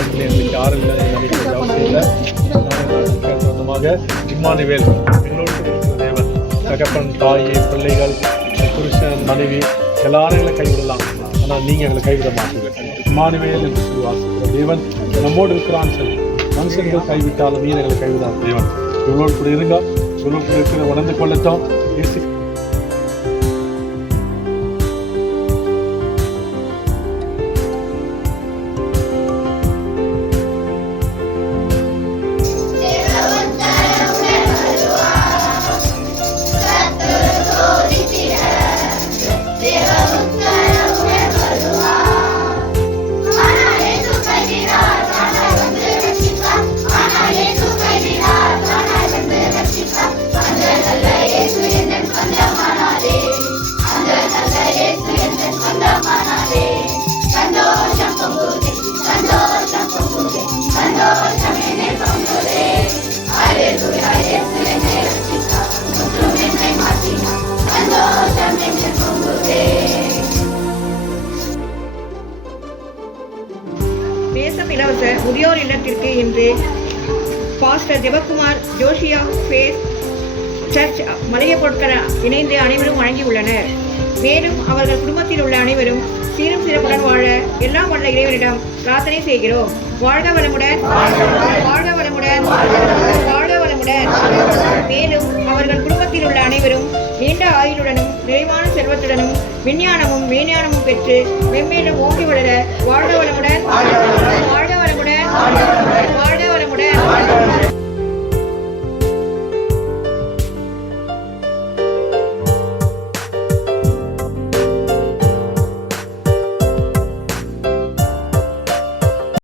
வாழ்க்கையில் எங்களுக்கு யாரும் இல்லை நினைக்கிற அவசியம் இல்லை. சொந்தமாக இம்மானுவேல் எங்களோடு இருக்கிற தேவன், தகப்பன், தாய், பிள்ளைகள், புருஷன், மனைவி எல்லாரும் எங்களை கைவிடலாம், ஆனால் நீங்கள் எங்களை கைவிட மாட்டீங்க. இம்மானுவேல் என்று சொல்லி வாசிக்கிற தேவன் நம்மோடு இருக்கிறான்னு சொல்லி மனுஷர்கள் கைவிட்டாலும் நீர் எங்களை கைவிடாத தேவன். இவ்வளோடு கூட இருங்க, இவ்வளோ கூட இருக்கிற உணர்ந்து கொள்ளட்டும். தேசம் இலவச முதியோர் இல்லத்திற்கு இன்று pastor Jebakumar Josiah faith church மளிகை பொருட்கள் இணைந்து அனைவரும் வழங்கியுள்ளனர். மேலும் அவர்கள் குடும்பத்தில் உள்ள அனைவரும் சீரும் சிறப்புடன் வாழ எல்லாம் வல்ல இறைவனிடம் பிரார்த்தனை செய்கிறோம். வாழ்க வளமுடன், வாழ்க வளமுடன், வாழ்க வளமுடன். மேலும் அவர்கள் குடும்பத்தில் உள்ள அனைவரும் நீண்ட ஆயுளுடனும் நிறைவான செல்வத்துடனும் விஞ்ஞானமும் மெய்ஞானமும் பெற்று மென்மேலும் ஓங்கி வளர வாழ்க வளமுடன், வாழ்க வளமுடன்.